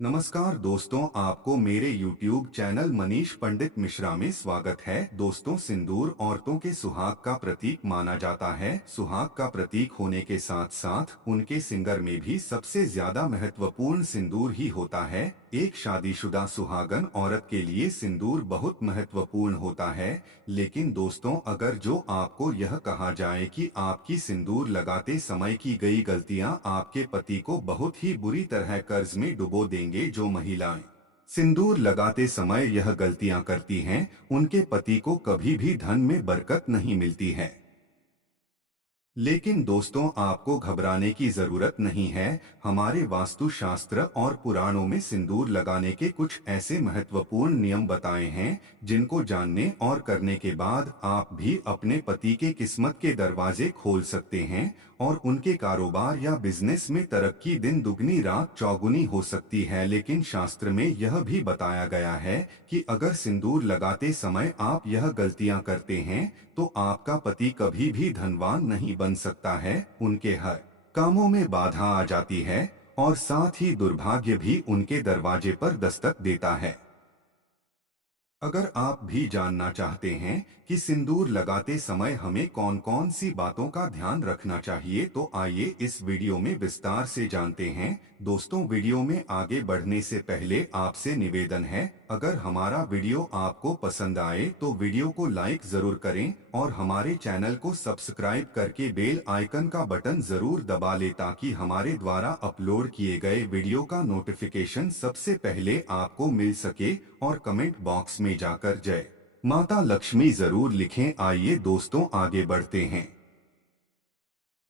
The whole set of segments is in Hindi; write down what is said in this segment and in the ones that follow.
नमस्कार दोस्तों, आपको मेरे YouTube चैनल मनीष पंडित मिश्रा में स्वागत है। दोस्तों, सिंदूर औरतों के सुहाग का प्रतीक माना जाता है। सुहाग का प्रतीक होने के साथ साथ उनके सिंगर में भी सबसे ज्यादा महत्वपूर्ण सिंदूर ही होता है। एक शादीशुदा सुहागन औरत के लिए सिंदूर बहुत महत्वपूर्ण होता है। लेकिन दोस्तों, अगर जो आपको यह कहा जाए कि आपकी सिंदूर लगाते समय की गई गलतियां आपके पति को बहुत ही बुरी तरह कर्ज में डुबो देंगे। जो महिलाएं सिंदूर लगाते समय यह गलतियां करती हैं, उनके पति को कभी भी धन में बरकत नहीं मिलती है। लेकिन दोस्तों, आपको घबराने की जरूरत नहीं है। हमारे वास्तुशास्त्र और पुराणों में सिंदूर लगाने के कुछ ऐसे महत्वपूर्ण नियम बताए हैं, जिनको जानने और करने के बाद आप भी अपने पति के किस्मत के दरवाजे खोल सकते हैं और उनके कारोबार या बिजनेस में तरक्की दिन दुगनी रात चौगुनी हो सकती है। लेकिन शास्त्र में यह भी बताया गया है कि अगर सिंदूर लगाते समय आप यह गलतियां करते हैं, तो आपका पति कभी भी धनवान नहीं बन सकता है। उनके हर कामों में बाधा आ जाती है और साथ ही दुर्भाग्य भी उनके दरवाजे पर दस्तक देता है। अगर आप भी जानना चाहते हैं कि सिंदूर लगाते समय हमें कौन कौन सी बातों का ध्यान रखना चाहिए, तो आइए इस वीडियो में विस्तार से जानते हैं। दोस्तों, वीडियो में आगे बढ़ने से पहले आपसे निवेदन है, अगर हमारा वीडियो आपको पसंद आए तो वीडियो को लाइक जरूर करें और हमारे चैनल को सब्सक्राइब करके बेल आइकन का बटन जरूर दबा लें, ताकि हमारे द्वारा अपलोड किए गए वीडियो का नोटिफिकेशन सबसे पहले आपको मिल सके। और कमेंट बॉक्स में जाकर जय माता लक्ष्मी जरूर लिखें। आइए दोस्तों, आगे बढ़ते हैं।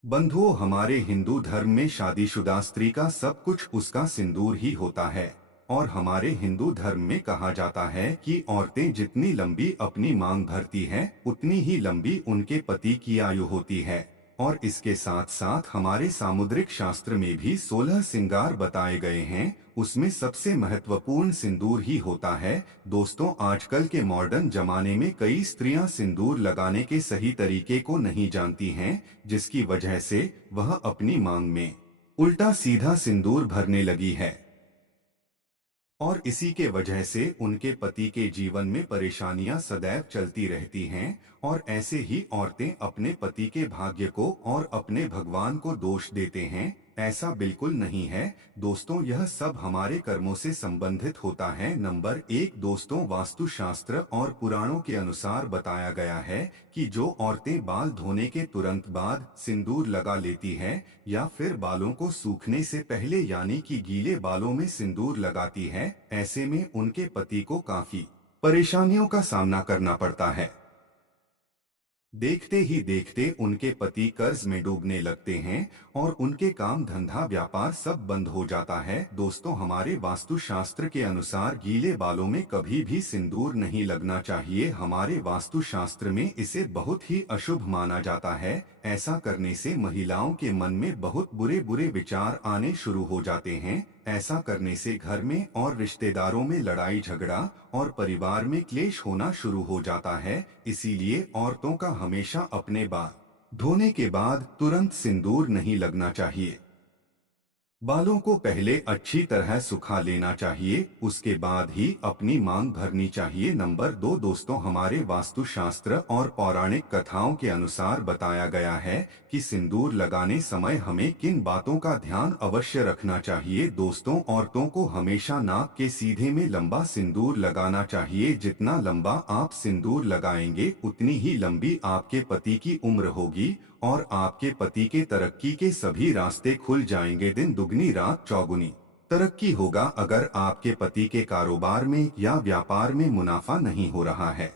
बंधुओं, हमारे हिंदू धर्म में शादीशुदा स्त्री का सब कुछ उसका सिंदूर ही होता है। और हमारे हिंदू धर्म में कहा जाता है कि औरतें जितनी लंबी अपनी मांग भरती हैं, उतनी ही लंबी उनके पति की आयु होती है। और इसके साथ साथ हमारे सामुद्रिक शास्त्र में भी 16 श्रृंगार बताए गए हैं, उसमें सबसे महत्वपूर्ण सिंदूर ही होता है। दोस्तों, आजकल के मॉडर्न जमाने में कई स्त्रियां सिंदूर लगाने के सही तरीके को नहीं जानती हैं, जिसकी वजह से वह अपनी मांग में उल्टा सीधा सिंदूर भरने लगी है। और इसी के वजह से उनके पति के जीवन में परेशानियां सदैव चलती रहती हैं। और ऐसे ही औरतें अपने पति के भाग्य को और अपने भगवान को दोष देते हैं। ऐसा बिल्कुल नहीं है दोस्तों, यह सब हमारे कर्मों से संबंधित होता है। नंबर 1 दोस्तों, वास्तुशास्त्र और पुराणों के अनुसार बताया गया है कि जो औरतें बाल धोने के तुरंत बाद सिंदूर लगा लेती हैं या फिर बालों को सूखने से पहले यानी कि गीले बालों में सिंदूर लगाती है, ऐसे में उनके पति को काफी परेशानियों का सामना करना पड़ता है। देखते ही देखते उनके पति कर्ज में डूबने लगते हैं और उनके काम धंधा व्यापार सब बंद हो जाता है। दोस्तों, हमारे वास्तुशास्त्र के अनुसार गीले बालों में कभी भी सिंदूर नहीं लगना चाहिए। हमारे वास्तुशास्त्र में इसे बहुत ही अशुभ माना जाता है। ऐसा करने से महिलाओं के मन में बहुत बुरे बुरे विचार आने शुरू हो जाते हैं। ऐसा करने से घर में और रिश्तेदारों में लड़ाई झगड़ा और परिवार में क्लेश होना शुरू हो जाता है। इसीलिए औरतों का हमेशा अपने बाल धोने के बाद तुरंत सिंदूर नहीं लगना चाहिए। बालों को पहले अच्छी तरह सुखा लेना चाहिए, उसके बाद ही अपनी मांग भरनी चाहिए। नंबर 2 दोस्तों, हमारे वास्तुशास्त्र और पौराणिक कथाओं के अनुसार बताया गया है कि सिंदूर लगाने समय हमें किन बातों का ध्यान अवश्य रखना चाहिए। दोस्तों, औरतों को हमेशा नाक के सीधे में लंबा सिंदूर लगाना चाहिए। जितना लंबा आप सिंदूर लगाएंगे, उतनी ही लंबी आपके पति की उम्र होगी और आपके पति के तरक्की के सभी रास्ते खुल जाएंगे। दिन दुगनी रात चौगुनी तरक्की होगा। अगर आपके पति के कारोबार में या व्यापार में मुनाफा नहीं हो रहा है,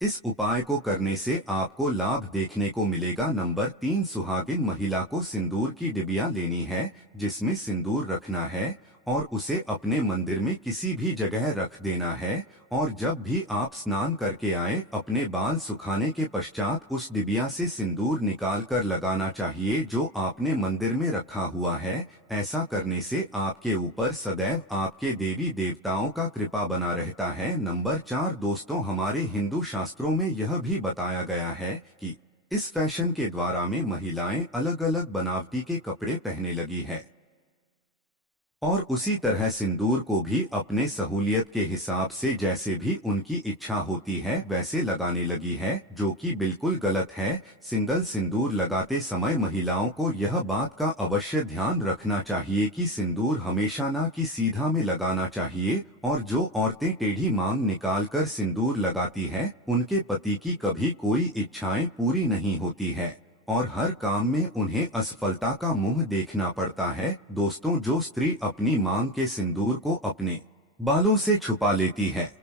इस उपाय को करने से आपको लाभ देखने को मिलेगा। नंबर 3 सुहागिन महिला को सिंदूर की डिबिया लेनी है, जिसमें सिंदूर रखना है और उसे अपने मंदिर में किसी भी जगह रख देना है। और जब भी आप स्नान करके आए, अपने बाल सुखाने के पश्चात उस डिबिया से सिंदूर निकाल कर लगाना चाहिए, जो आपने मंदिर में रखा हुआ है। ऐसा करने से आपके ऊपर सदैव आपके देवी देवताओं का कृपा बना रहता है। नंबर 4 दोस्तों, हमारे हिंदू शास्त्रों में यह भी बताया गया है कि इस फैशन के द्वारा में महिलाएं अलग अलग बनावटी के कपड़े पहने लगी है। और उसी तरह सिंदूर को भी अपने सहूलियत के हिसाब से जैसे भी उनकी इच्छा होती है वैसे लगाने लगी है, जो कि बिल्कुल गलत है। सिंगल सिंदूर लगाते समय महिलाओं को यह बात का अवश्य ध्यान रखना चाहिए कि सिंदूर हमेशा ना कि सीधा में लगाना चाहिए, और जो औरतें टेढ़ी मांग निकालकर सिंदूर लगाती है उनके पति की कभी कोई इच्छाएं पूरी नहीं होती है और हर काम में उन्हें असफलता का मुंह देखना पड़ता है। दोस्तों, जो स्त्री अपनी मांग के सिंदूर को अपने बालों से छुपा लेती है,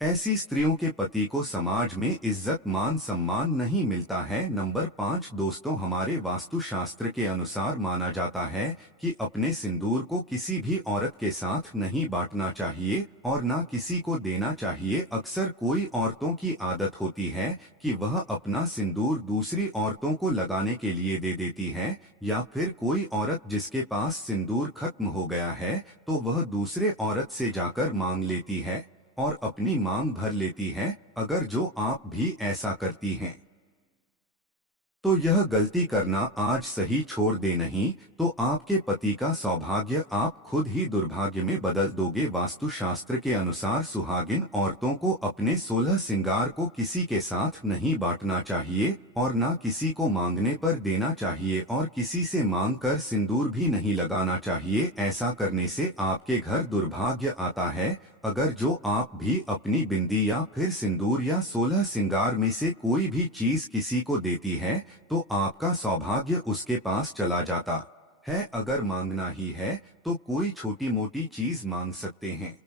ऐसी स्त्रियों के पति को समाज में इज्जत मान सम्मान नहीं मिलता है। नंबर 5 दोस्तों, हमारे वास्तु शास्त्र के अनुसार माना जाता है कि अपने सिंदूर को किसी भी औरत के साथ नहीं बांटना चाहिए और ना किसी को देना चाहिए। अक्सर कोई औरतों की आदत होती है कि वह अपना सिंदूर दूसरी औरतों को लगाने के लिए दे देती है, या फिर कोई औरत जिसके पास सिंदूर खत्म हो गया है तो वह दूसरे औरत से जाकर मांग लेती है और अपनी मांग भर लेती है। अगर जो आप भी ऐसा करती हैं तो यह गलती करना आज सही छोड़ दे, नहीं तो आपके पति का सौभाग्य आप खुद ही दुर्भाग्य में बदल दोगे। वास्तु शास्त्र के अनुसार सुहागिन औरतों को अपने 16 सिंगार को किसी के साथ नहीं बांटना चाहिए और ना किसी को मांगने पर देना चाहिए और किसी से मांग कर सिंदूर भी नहीं लगाना चाहिए। ऐसा करने से आपके घर दुर्भाग्य आता है। अगर जो आप भी अपनी बिंदी या फिर सिंदूर या 16 सिंगार में से कोई भी चीज किसी को देती है तो आपका सौभाग्य उसके पास चला जाता है। अगर मांगना ही है तो कोई छोटी मोटी चीज मांग सकते हैं,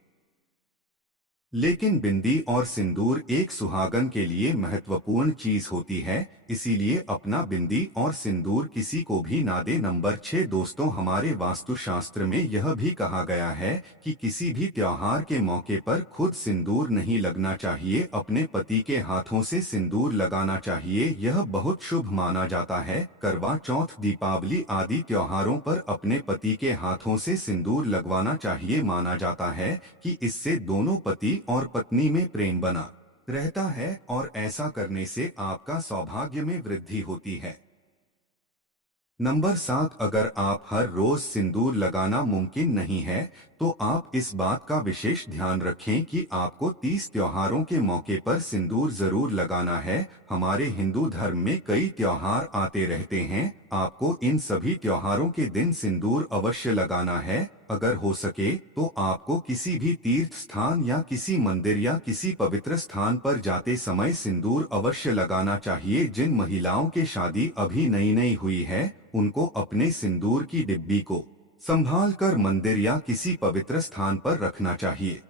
लेकिन बिंदी और सिंदूर एक सुहागन के लिए महत्वपूर्ण चीज होती है, इसीलिए अपना बिंदी और सिंदूर किसी को भी ना दे। नंबर 6 दोस्तों, हमारे वास्तु शास्त्र में यह भी कहा गया है कि किसी भी त्योहार के मौके पर खुद सिंदूर नहीं लगना चाहिए, अपने पति के हाथों से सिंदूर लगाना चाहिए। यह बहुत शुभ माना जाता है। करवा चौथ, दीपावली आदि त्योहारों पर अपने पति के हाथों से सिंदूर लगवाना चाहिए। माना जाता है कि इससे दोनों पति और पत्नी में प्रेम बना रहता है और ऐसा करने से आपका सौभाग्य में वृद्धि होती है। नंबर 7 अगर आप हर रोज सिंदूर लगाना मुमकिन नहीं है तो आप इस बात का विशेष ध्यान रखें कि आपको 30 त्योहारों के मौके पर सिंदूर जरूर लगाना है। हमारे हिंदू धर्म में कई त्योहार आते रहते हैं, आपको इन सभी त्योहारों के दिन सिंदूर अवश्य लगाना है। अगर हो सके तो आपको किसी भी तीर्थ स्थान या किसी मंदिर या किसी पवित्र स्थान पर जाते समय सिंदूर अवश्य लगाना चाहिए। जिन महिलाओं के शादी अभी नई नई हुई है उनको अपने सिंदूर की डिब्बी को संभाल कर मंदिर या किसी पवित्र स्थान पर रखना चाहिए।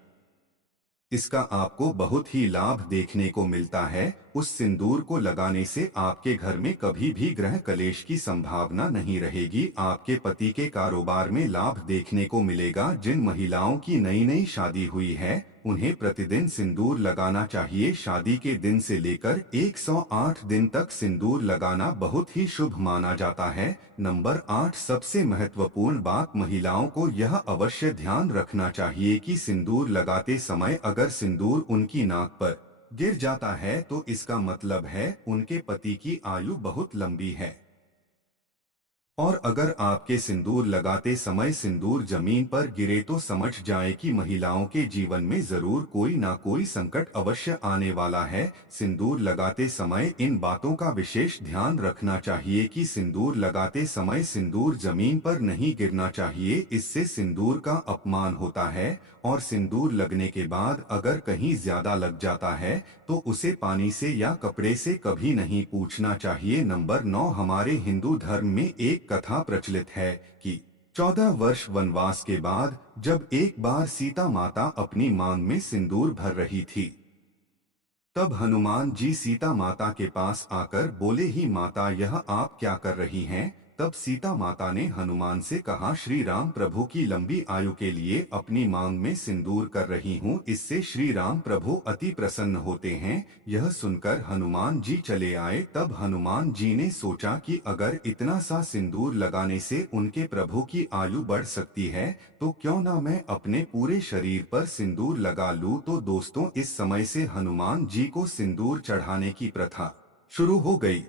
इसका आपको बहुत ही लाभ देखने को मिलता है। उस सिंदूर को लगाने से आपके घर में कभी भी ग्रह कलेश की संभावना नहीं रहेगी। आपके पति के कारोबार में लाभ देखने को मिलेगा। जिन महिलाओं की नई नई शादी हुई है उन्हें प्रतिदिन सिंदूर लगाना चाहिए। शादी के दिन से लेकर 108 दिन तक सिंदूर लगाना बहुत ही शुभ माना जाता है। नंबर 8 सबसे महत्वपूर्ण बात, महिलाओं को यह अवश्य ध्यान रखना चाहिए कि सिंदूर लगाते समय अगर सिंदूर उनकी नाक पर गिर जाता है तो इसका मतलब है उनके पति की आयु बहुत लंबी है। और अगर आपके सिंदूर लगाते समय सिंदूर जमीन पर गिरे तो समझ जाए कि महिलाओं के जीवन में जरूर कोई ना कोई संकट अवश्य आने वाला है। सिंदूर लगाते समय इन बातों का विशेष ध्यान रखना चाहिए कि सिंदूर लगाते समय सिंदूर जमीन पर नहीं गिरना चाहिए, इससे सिंदूर का अपमान होता है। और सिंदूर लगने के बाद अगर कहीं ज्यादा लग जाता है तो उसे पानी से या कपड़े से कभी नहीं पूछना चाहिए। नंबर 9 हमारे हिंदू धर्म में एक कथा प्रचलित है कि 14 वर्ष वनवास के बाद जब एक बार सीता माता अपनी मांग में सिंदूर भर रही थी, तब हनुमान जी सीता माता के पास आकर बोले, ही माता यह आप क्या कर रही हैं? तब सीता माता ने हनुमान से कहा, श्री राम प्रभु की लंबी आयु के लिए अपनी मांग में सिंदूर कर रही हूँ, इससे श्री राम प्रभु अति प्रसन्न होते हैं। यह सुनकर हनुमान जी चले आए। तब हनुमान जी ने सोचा कि अगर इतना सा सिंदूर लगाने से उनके प्रभु की आयु बढ़ सकती है तो क्यों ना मैं अपने पूरे शरीर पर सिंदूर लगा लूं। तो दोस्तों, इस समय से हनुमान जी को सिंदूर चढ़ाने की प्रथा शुरू हो गई।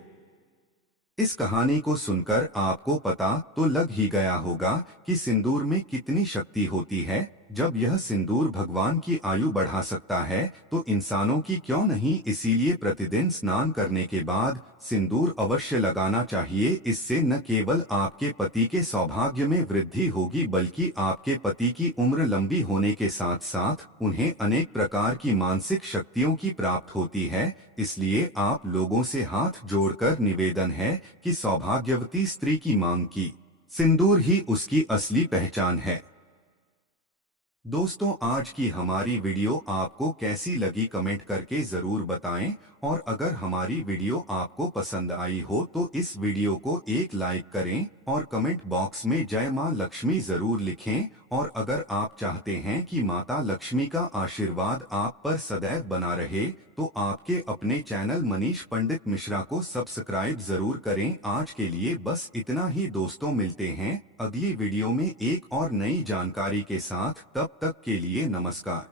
इस कहानी को सुनकर आपको पता तो लग ही गया होगा कि सिंदूर में कितनी शक्ति होती है। जब यह सिंदूर भगवान की आयु बढ़ा सकता है तो इंसानों की क्यों नहीं। इसीलिए प्रतिदिन स्नान करने के बाद सिंदूर अवश्य लगाना चाहिए। इससे न केवल आपके पति के सौभाग्य में वृद्धि होगी बल्कि आपके पति की उम्र लंबी होने के साथ साथ उन्हें अनेक प्रकार की मानसिक शक्तियों की प्राप्त होती है। इसलिए आप लोगों से हाथ जोड़कर निवेदन है कि सौभाग्यवती स्त्री की मांग की सिंदूर ही उसकी असली पहचान है। दोस्तों, आज की हमारी वीडियो आपको कैसी लगी कमेंट करके ज़रूर बताएं। और अगर हमारी वीडियो आपको पसंद आई हो तो इस वीडियो को एक लाइक करें और कमेंट बॉक्स में जय मां लक्ष्मी ज़रूर लिखें। और अगर आप चाहते हैं कि माता लक्ष्मी का आशीर्वाद आप पर सदैव बना रहे तो आपके अपने चैनल मनीष पंडित मिश्रा को सब्सक्राइब ज़रूर करें। आज के लिए बस इतना ही दोस्तों, मिलते हैं अगली वीडियो में एक और नई जानकारी के साथ। तब तक के लिए नमस्कार।